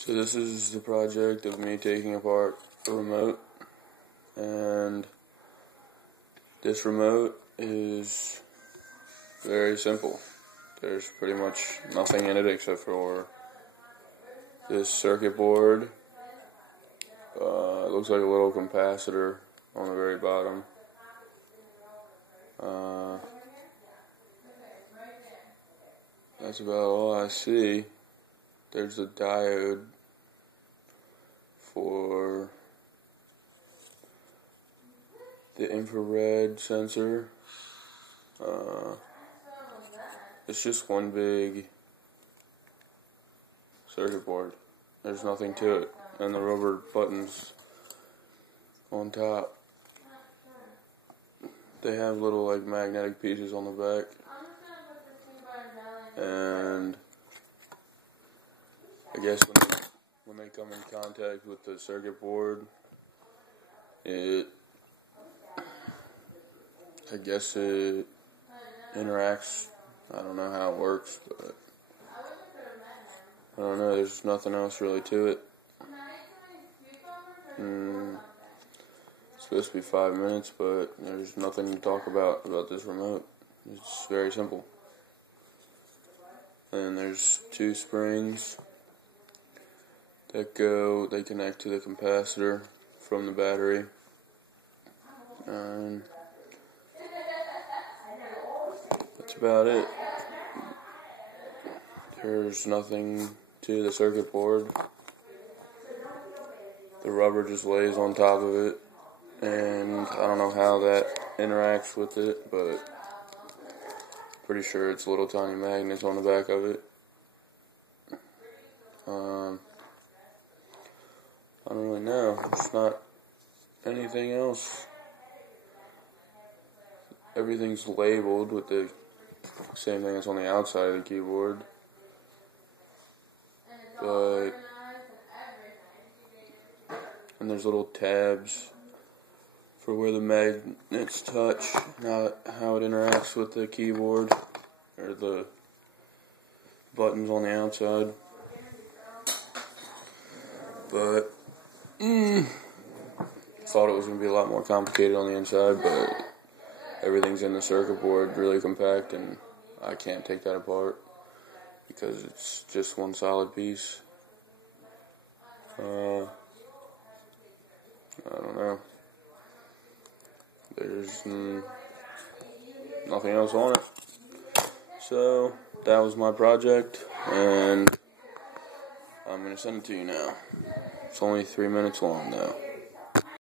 So this is the project of me taking apart a remote, and this remote is very simple. There's pretty much nothing in it except for this circuit board. It looks like a little capacitor on the very bottom. That's about all I see. There's a diode for the infrared sensor. It's just one big circuit board. There's nothing to it. And the rubber buttons on top, they have little like magnetic pieces on the back. And I guess when they come in contact with the circuit board, I guess it interacts. I don't know how it works, but I don't know. There's nothing else really to it. It's supposed to be 5 minutes, but there's nothing to talk about this remote. It's very simple. And there's 2 springs that they connect to the capacitor from the battery. And that's about it. There's nothing to the circuit board. The rubber just lays on top of it, and I don't know how that interacts with it, but pretty sure it's little tiny magnets on the back of it. I don't really know. There's not anything else. Everything's labeled with the same thing that's on the outside of the keyboard. And there's little tabs for where the magnets touch, not how it interacts with the keyboard or the buttons on the outside. But thought it was going to be a lot more complicated on the inside, but everything's in the circuit board really compact, and I can't take that apart because it's just one solid piece. I don't know. There's nothing else on it. So that was my project, and I'm going to send it to you now. It's only 3 minutes long though.